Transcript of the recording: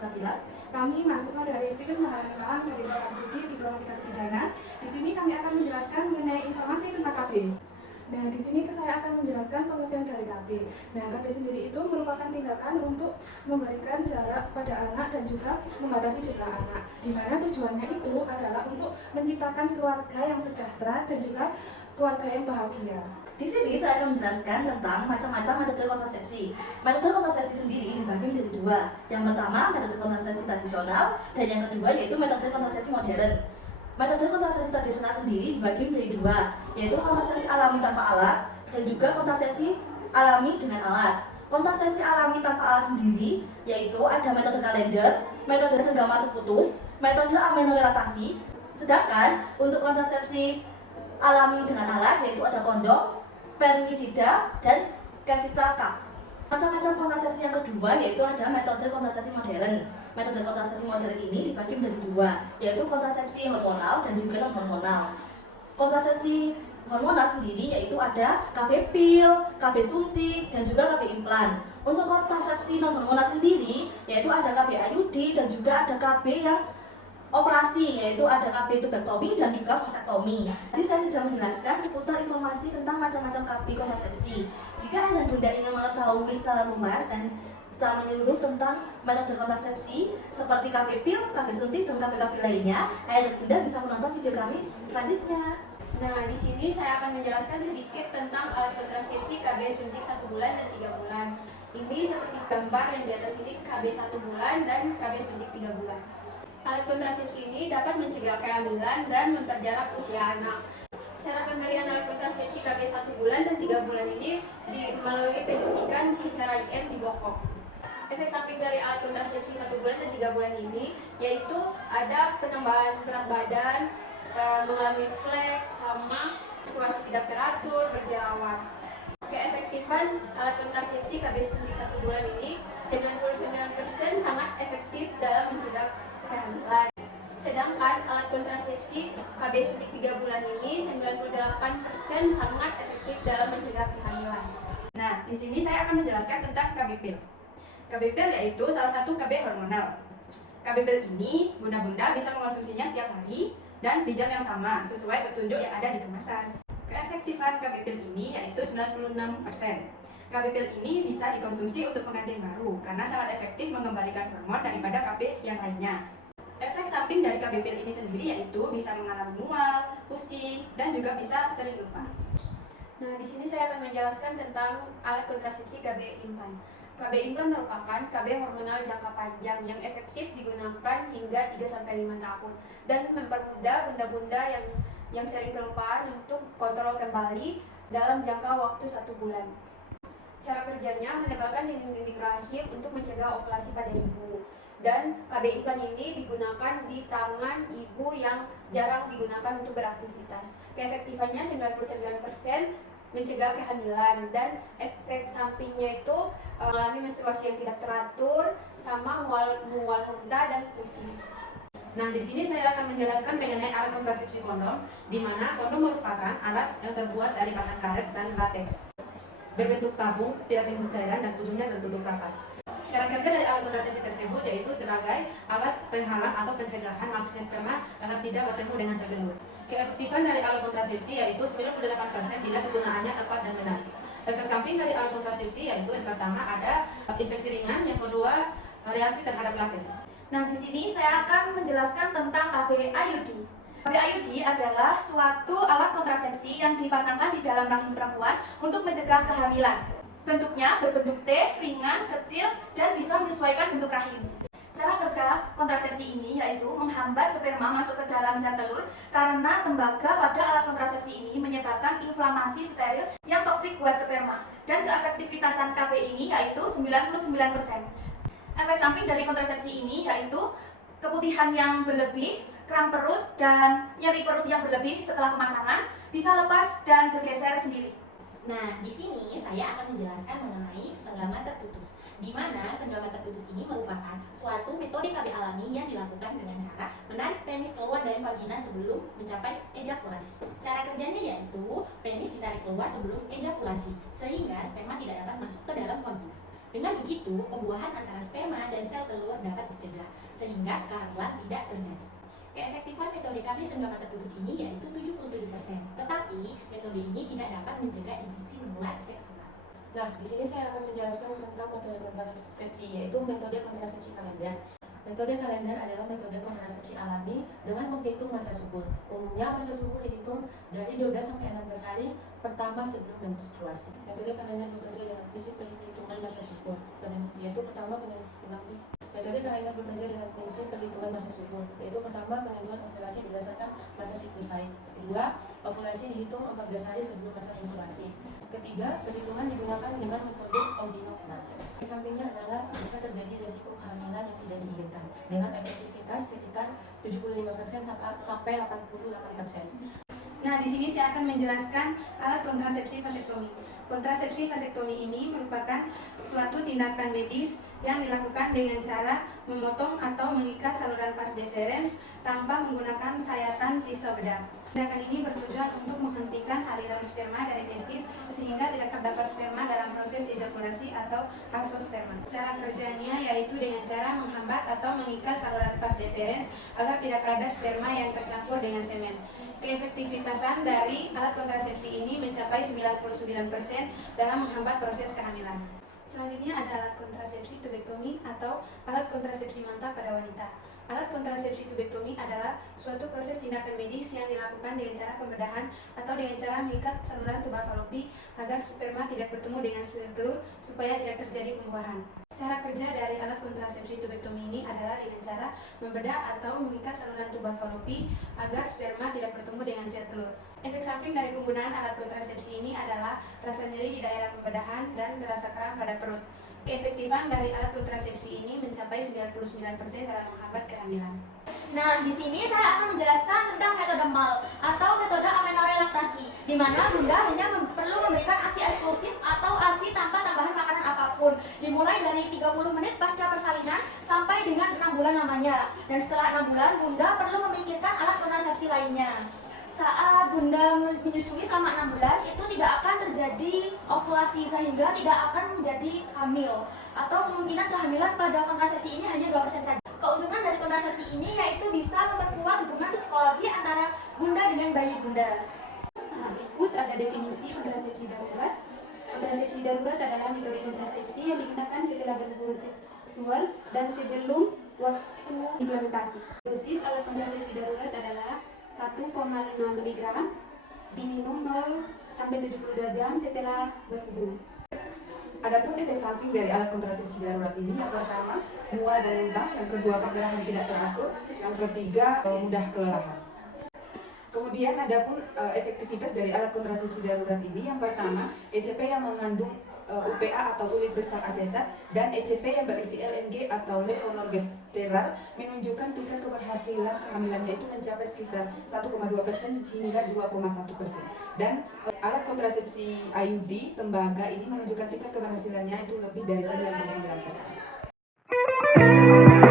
Nabila. Kami mahasiswa dari Institut Mahalan Malang dari Program Studi Diploma Pidana. Di sini kami akan menjelaskan mengenai informasi tentang KB. Nah, di sini saya akan menjelaskan pengertian dari KB. Nah, KB sendiri itu merupakan tindakan untuk memberikan jarak pada anak dan juga membatasi jumlah anak. Di mana tujuannya itu adalah untuk menciptakan keluarga yang sejahtera dan juga keluarga yang bahagia. Di sini saya akan menjelaskan tentang macam-macam metode kontrasepsi. Metode kontrasepsi sendiri dibagi menjadi dua. Yang pertama metode kontrasepsi tradisional dan yang kedua yaitu metode kontrasepsi modern. Metode kontrasepsi tradisional sendiri dibagi menjadi dua, yaitu kontrasepsi alami tanpa alat dan juga kontrasepsi alami dengan alat. Kontrasepsi alami tanpa alat sendiri yaitu ada metode kalender, metode senggama terputus, metode aminorelatasi. Sedangkan untuk kontrasepsi alami dengan alat yaitu ada kondom, spermisida, dan cavital cup. Macam-macam kontrasepsi yang kedua yaitu ada metode kontrasepsi modern. Metode kontrasepsi modern ini dibagi menjadi dua, yaitu kontrasepsi hormonal dan juga non-hormonal. Kontrasepsi hormonal sendiri yaitu ada KB pil, KB suntik, dan juga KB implan. Untuk kontrasepsi non-hormonal sendiri yaitu ada KB IUD dan juga ada KB yang operasi, yaitu ada KB tubektomi dan juga vasektomi. Tadi saya sudah menjelaskan seputar informasi tentang macam-macam KB kontrasepsi. Jika ayah dan bunda ingin mengetahui secara luas dan secara menyeluruh tentang metode kontrasepsi seperti KB pil, KB suntik, dan KB lainnya, ayah dan bunda bisa menonton video kami selanjutnya. Nah, di sini saya akan menjelaskan sedikit tentang alat kontrasepsi KB suntik 1 bulan dan 3 bulan. Ini seperti gambar yang di atas ini KB 1 bulan dan KB suntik 3 bulan. Alat kontrasepsi ini dapat mencegah kehamilan dan memperjarak usia anak. Cara pemberian alat kontrasepsi KB 1 bulan dan 3 bulan ini melalui penyuntikan secara IM di bokong. Efek samping dari alat kontrasepsi 1 bulan dan 3 bulan ini yaitu ada penambahan berat badan, mengalami flek, sama menstruasi tidak teratur, berjerawat. Keefektifan alat kontrasepsi KB suntik 1 bulan ini 99% sangat efektif dalam mencegah kehamilan. Sedangkan alat kontrasepsi KB suntik 3 bulan ini 98% sangat efektif dalam mencegah kehamilan. Nah, di sini saya akan menjelaskan tentang KB pil. KB pil yaitu salah satu KB hormonal. KB pil ini bunda-bunda bisa mengonsumsinya setiap hari dan di jam yang sama sesuai petunjuk yang ada di kemasan. Keefektifan KB pil ini yaitu 96%. KB pil ini bisa dikonsumsi untuk pengantin baru karena sangat efektif mengembalikan hormon daripada KB yang lainnya. Efek samping dari KB pil ini sendiri yaitu bisa mengalami mual, pusing, dan juga bisa sering lupa. Nah, di sini saya akan menjelaskan tentang alat kontrasepsi KB implan. KB implan merupakan KB hormonal jangka panjang yang efektif digunakan hingga 3-5 tahun dan mempermudah bunda-bunda yang sering kelupaan untuk kontrol kembali dalam jangka waktu 1 bulan. Cara kerjanya menebalkan dinding-dinding rahim untuk mencegah ovulasi pada ibu. Dan KB implan ini digunakan di tangan ibu yang jarang digunakan untuk beraktivitas. Keefektifannya 99% mencegah kehamilan dan efek sampingnya itu mengalami menstruasi yang tidak teratur, sama mual muntah dan pusing. Nah, di sini saya akan menjelaskan mengenai alat kontrasepsi kondom, di mana kondom merupakan alat yang terbuat dari bahan karet dan lateks, berbentuk tabung, tidak timbul cairan dan ujungnya tertutup rapat. Cara kerja dari alat kontrasepsi tersebut yaitu sebagai alat penghalang atau pencegahan masuknya sperma agar tidak bertemu dengan sel telur. Keefektifan dari alat kontrasepsi yaitu 98% bila kegunaannya tepat dan benar. Efek samping dari alat kontrasepsi yaitu yang pertama ada infeksi ringan, yang kedua reaksi terhadap lateks. Nah, di sini saya akan menjelaskan tentang KB IUD. KB IUD adalah suatu alat kontrasepsi yang dipasangkan di dalam rahim perempuan untuk mencegah kehamilan. Bentuknya berbentuk T, ringan, kecil, dan bisa menyesuaikan bentuk rahim. Cara kerja kontrasepsi ini yaitu menghambat sperma masuk ke dalam sel telur karena tembaga pada alat kontrasepsi ini menyebabkan inflamasi steril yang toksik buat sperma. Dan keefektivitasan KB ini yaitu 99%. Efek samping dari kontrasepsi ini yaitu keputihan yang berlebih, kram perut, dan nyeri perut yang berlebih setelah pemasangan, bisa lepas dan bergeser sendiri. Nah, di sini saya akan menjelaskan mengenai senggama terputus, di mana senggama terputus ini merupakan suatu metode KB alami yang dilakukan dengan cara menarik penis keluar dari vagina sebelum mencapai ejakulasi. Cara kerjanya yaitu penis ditarik keluar sebelum ejakulasi, sehingga sperma tidak dapat masuk ke dalam vagina. Dengan begitu, pembuahan antara sperma dan sel telur dapat dicegah, sehingga kehamilan tidak terjadi. Keefektifan metode KB senggama terputus ini yaitu 77%, tetapi metode ini tidak dapat mencegah infeksi menular seksual. Nah, di sini saya akan menjelaskan tentang metode kontrasepsi, yaitu metode kontrasepsi kalender. Metode kalender adalah metode kontrasepsi alami dengan menghitung masa subur. Umumnya masa subur dihitung dari 12 sampai 16 hari pertama sebelum menstruasi. Metode kalender bekerja dengan prinsip perhitungan masa subur, yaitu pertama Metode kalender bekerja dengan prinsip perhitungan masa subur, yaitu pertama penentuan ovulasi berdasarkan masa siklus haid. Kedua, ovulasi dihitung 14 hari sebelum masa menstruasi. Ketiga, perhitungan digunakan dengan metode ordinal. Sampingnya adalah bisa terjadi risiko kehamilan yang tidak diinginkan dengan efektivitas sekitar 75% sampai 88%. Nah, di sini saya akan menjelaskan alat kontrasepsi vasektomi. Kontrasepsi vasektomi ini merupakan suatu tindakan medis yang dilakukan dengan cara memotong atau mengikat saluran vas deferens tanpa menggunakan sayatan pisau bedah. Tindakan ini bertujuan untuk menghentikan aliran sperma dari testis sehingga tidak terdapat sperma dalam proses ejakulasi atau aksosperma. Cara kerjanya yaitu dengan cara menghambat atau mengikat saluran vas deferens agar tidak ada sperma yang tercampur dengan semen. Keefektivitasan dari alat kontrasepsi ini mencapai 99% dalam menghambat proses kehamilan. Selanjutnya ada alat kontrasepsi tubektomi atau alat kontrasepsi mantap pada wanita. Alat kontrasepsi tubektomi adalah suatu proses tindakan medis yang dilakukan dengan cara pembedahan atau dengan cara mengikat saluran tuba falopi agar sperma tidak bertemu dengan sel telur supaya tidak terjadi pembuahan. Cara kerja dari alat kontrasepsi tubektomi ini adalah dengan cara membedah atau mengikat saluran tuba falopi agar sperma tidak bertemu dengan sel telur. Efek samping dari penggunaan alat kontrasepsi ini adalah rasa nyeri di daerah pembedahan dan rasa kram pada perut. Keefektifan dari alat kontrasepsi ini mencapai 99% dalam menghambat kehamilan. Nah, di sini saya akan menjelaskan tentang metode MAL atau metode amenorelaktasi, di mana bunda hanya perlu memberikan ASI eksklusif atau ASI tanpa tambahan makanan apapun, dimulai dari 30 menit pasca persalinan sampai dengan 6 bulan lamanya. Dan setelah 6 bulan, bunda perlu memikirkan alat kontrasepsi lainnya. Saat bunda menyusui selama 6 bulan, itu tidak akan terjadi ovulasi sehingga tidak akan menjadi hamil, atau kemungkinan kehamilan pada kontrasepsi ini hanya 2% saja. Keuntungan dari kontrasepsi ini yaitu bisa memperkuat hubungan psikologi antara bunda dengan bayi bunda. Nah, berikut ada definisi kontrasepsi darurat. Kontrasepsi darurat adalah metode kontrasepsi yang digunakan setelah berhubungan seksual dan sebelum waktu implementasi. Dosis alat kontrasepsi darurat adalah 1,5 mg diminum 0 sampai 72 jam setelah berhubungan. Adapun efek samping dari alat kontrasepsi darurat ini, yang pertama mual dan muntah, yang kedua perdarahan tidak teratur, yang ketiga mudah kelelahan. Kemudian adapun efektivitas dari alat kontrasepsi darurat ini, yang pertama ECP yang mengandung UPA atau urid bestar asetat dan ECP yang berisi LNG atau levonorgestrel menunjukkan tingkat keberhasilan kehamilannya itu mencapai sekitar 1,2% hingga 2,1%. Dan alat kontrasepsi IUD tembaga ini menunjukkan tingkat keberhasilannya itu lebih dari 99%.